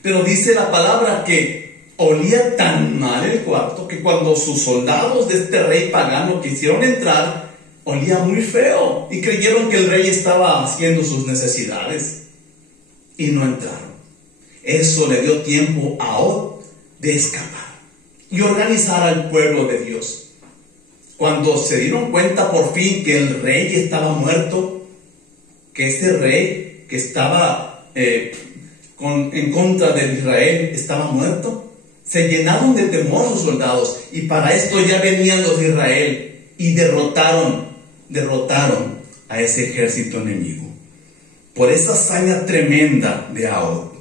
pero dice la palabra que olía tan mal el cuarto que cuando sus soldados de este rey pagano quisieron entrar, olía muy feo y creyeron que el rey estaba haciendo sus necesidades y no entraron. Eso le dio tiempo a Ahod de escapar y organizar al pueblo de Dios. Cuando se dieron cuenta por fin que el rey estaba muerto, que este rey que estaba en contra de Israel estaba muerto, se llenaron de temor los soldados, y para esto ya venían los de Israel y derrotaron a ese ejército enemigo por esa hazaña tremenda de Ahod.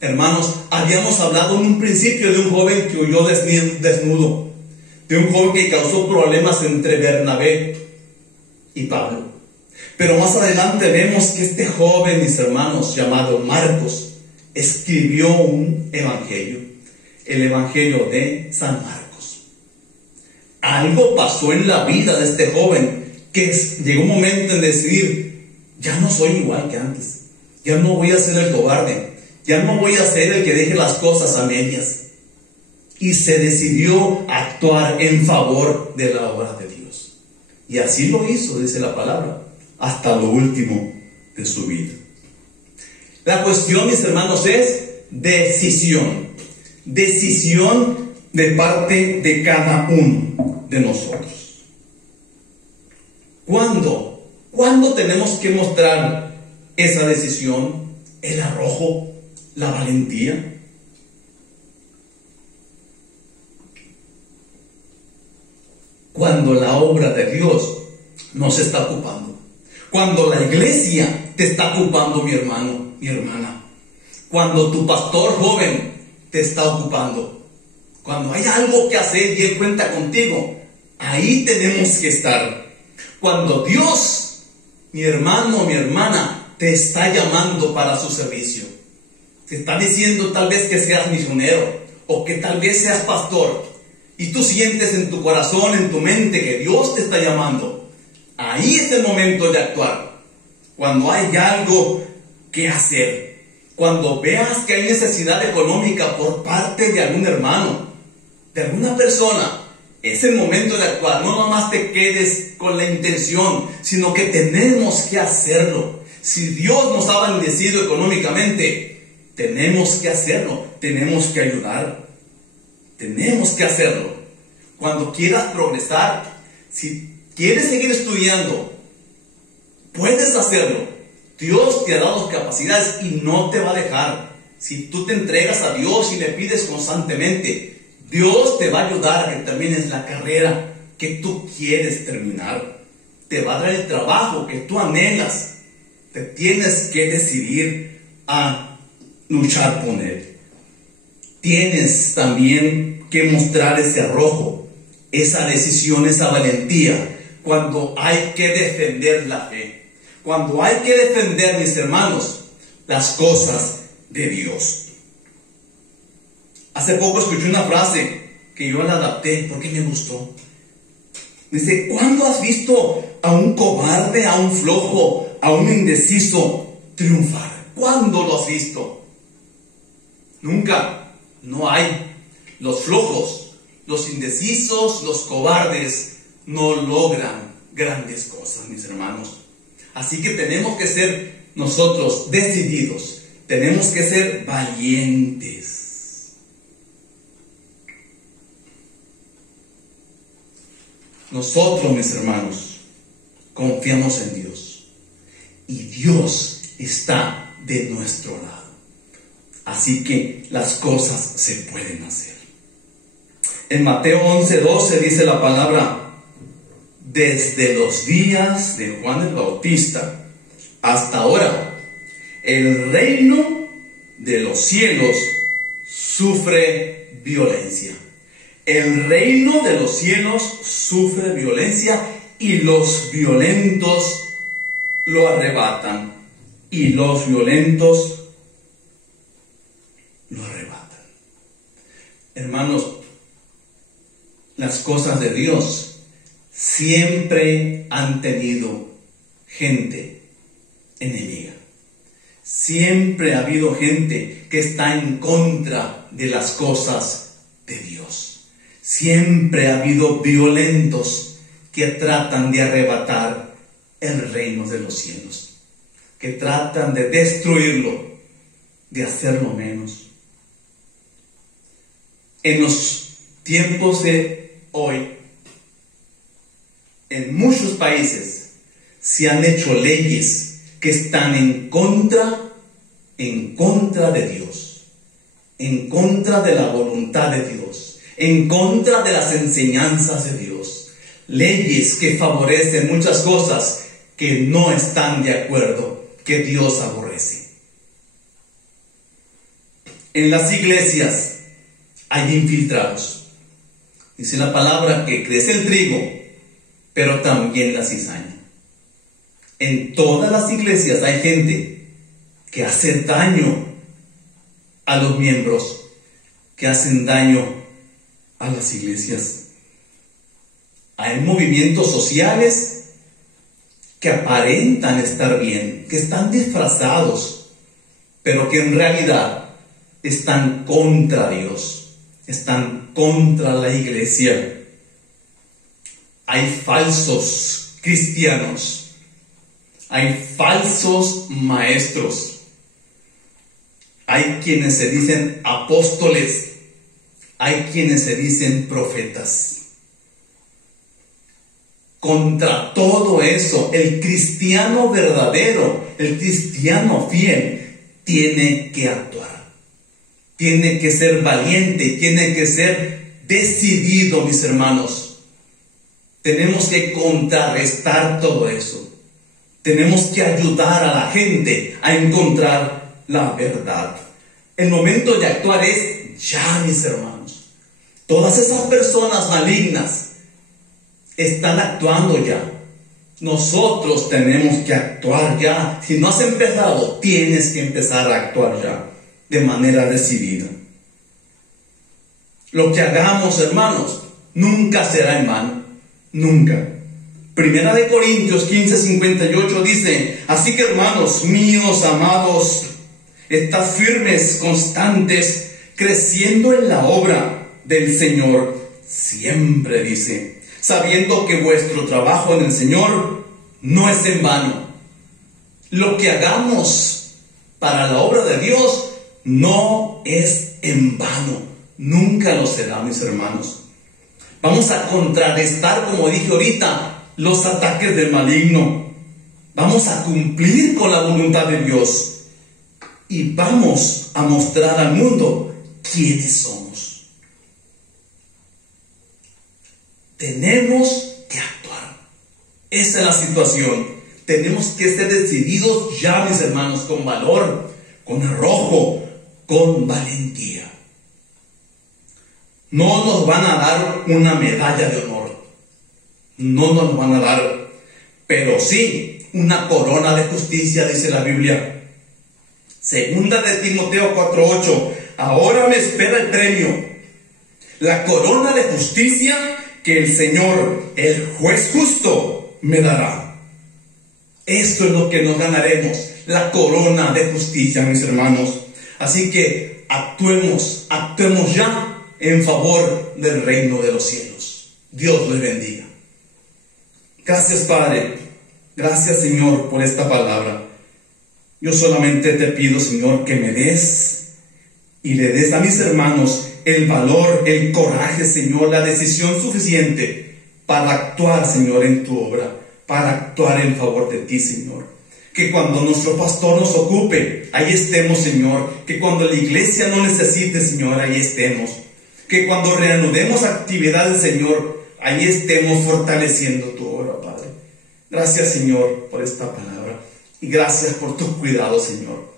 Hermanos, habíamos hablado en un principio de un joven que huyó desnudo, de un joven que causó problemas entre Bernabé y Pablo. Pero más adelante vemos que este joven, mis hermanos, llamado Marcos, escribió un evangelio, el evangelio de San Marcos. Algo pasó en la vida de este joven que llegó un momento en decir: ya no soy igual que antes, ya no voy a ser el cobarde, ya no voy a ser el que deje las cosas a medias. Y se decidió a actuar en favor de la obra de Dios. Y así lo hizo, dice la palabra, hasta lo último de su vida. La cuestión, mis hermanos, es decisión. Decisión de parte de cada uno de nosotros. ¿Cuándo tenemos que mostrar esa decisión? El arrojo, la valentía. Cuando la obra de Dios nos está ocupando. Cuando la iglesia te está ocupando, mi hermano, mi hermana. Cuando tu pastor joven te está ocupando. Cuando hay algo que hacer y Él cuenta contigo, ahí tenemos que estar. Cuando Dios, mi hermano, mi hermana, te está llamando para su servicio. Te está diciendo tal vez que seas misionero o que tal vez seas pastor. Y tú sientes en tu corazón, en tu mente que Dios te está llamando. Ahí es el momento de actuar. Cuando hay algo que hacer. Cuando veas que hay necesidad económica por parte de algún hermano, de alguna persona, es el momento de actuar. No nomás te quedes con la intención, sino que tenemos que hacerlo. Si Dios nos ha bendecido económicamente, tenemos que hacerlo. Tenemos que ayudar. Tenemos que hacerlo. Cuando quieras progresar, si quieres seguir estudiando, puedes hacerlo. Dios te ha dado capacidades y no te va a dejar. Si tú te entregas a Dios y le pides constantemente, Dios te va a ayudar a que termines la carrera que tú quieres terminar. Te va a dar el trabajo que tú anhelas. Te tienes que decidir a luchar con Él. Tienes también que mostrar ese arrojo, esa decisión, esa valentía, cuando hay que defender la fe. Cuando hay que defender, mis hermanos, las cosas de Dios. Hace poco escuché una frase que yo la adapté porque me gustó. Dice, ¿cuándo has visto a un cobarde, a un flojo, a un indeciso triunfar? ¿Cuándo lo has visto? Nunca. No hay. Los flojos, los indecisos, los cobardes no logran grandes cosas, mis hermanos. Así que tenemos que ser nosotros decididos. Tenemos que ser valientes. Nosotros, mis hermanos, confiamos en Dios. Y Dios está de nuestro lado. Así que las cosas se pueden hacer. En Mateo 11:12 dice la palabra: desde los días de Juan el Bautista hasta ahora, el reino de los cielos sufre violencia. El reino de los cielos sufre violencia y los violentos lo arrebatan. Y los violentos lo arrebatan. Hermanos, las cosas de Dios siempre han tenido gente enemiga. Siempre ha habido gente que está en contra de las cosas de Dios. Siempre ha habido violentos que tratan de arrebatar el reino de los cielos, que tratan de destruirlo, de hacerlo menos. En los tiempos de hoy, en muchos países se han hecho leyes que están en contra de Dios, en contra de la voluntad de Dios, en contra de las enseñanzas de Dios. Leyes que favorecen muchas cosas que no están de acuerdo, que Dios aborrece. En las iglesias hay infiltrados. Dice la palabra que crece el trigo, pero también la cizaña. En todas las iglesias hay gente que hace daño a los miembros, que hacen daño a las iglesias. Hay movimientos sociales que aparentan estar bien, que están disfrazados, pero que en realidad están contra Dios, están contra la iglesia. Hay falsos cristianos, hay falsos maestros, Hay quienes se dicen apóstoles, hay quienes se dicen profetas. Contra todo eso, el cristiano verdadero, el cristiano fiel, tiene que actuar. Tiene que ser valiente, tiene que ser decidido, mis hermanos. Tenemos que contrarrestar todo eso. Tenemos que ayudar a la gente a encontrar la verdad. El momento de actuar es ya, mis hermanos. Todas esas personas malignas están actuando ya. Nosotros tenemos que actuar ya. Si no has empezado, tienes que empezar a actuar ya, de manera decidida. Lo que hagamos, hermanos, nunca será en vano. Nunca. Primera de Corintios 15:58 dice: así que, hermanos míos amados, estad firmes, constantes, creciendo en la obra del Señor. Siempre dice, sabiendo que vuestro trabajo en el Señor no es en vano. Lo que hagamos para la obra de Dios no es en vano. Nunca lo será, mis hermanos. Vamos a contrarrestar, como dije ahorita, los ataques del maligno. Vamos a cumplir con la voluntad de Dios. Y vamos a mostrar al mundo quiénes somos. Tenemos que actuar. Esa es la situación. Tenemos que ser decididos ya, mis hermanos, con valor, con arrojo, con valentía. No nos van a dar una medalla de honor. No nos van a dar, pero sí una corona de justicia, dice la Biblia. Segunda de Timoteo 4:8. Ahora me espera el premio, la corona de justicia que el Señor, el juez justo, me dará. Esto es lo que nos ganaremos, la corona de justicia, mis hermanos. Así que actuemos ya en favor del reino de los cielos. Dios les bendiga. Gracias, Padre. Gracias, Señor, por esta palabra. Yo solamente te pido, Señor, que me des y le des a mis hermanos el valor, el coraje, Señor, la decisión suficiente para actuar, Señor, en tu obra, para actuar en favor de ti, Señor. Que cuando nuestro pastor nos ocupe, ahí estemos, Señor. Que cuando la iglesia no necesite, Señor, ahí estemos. Que cuando reanudemos actividades, Señor, ahí estemos fortaleciendo tu obra, Padre. Gracias, Señor, por esta palabra. Y gracias por tu cuidado, Señor.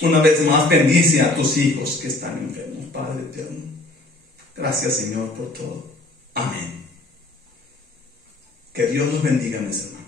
Una vez más, bendice a tus hijos que están enfermos, Padre eterno. Gracias, Señor, por todo. Amén. Que Dios los bendiga, mis hermanos.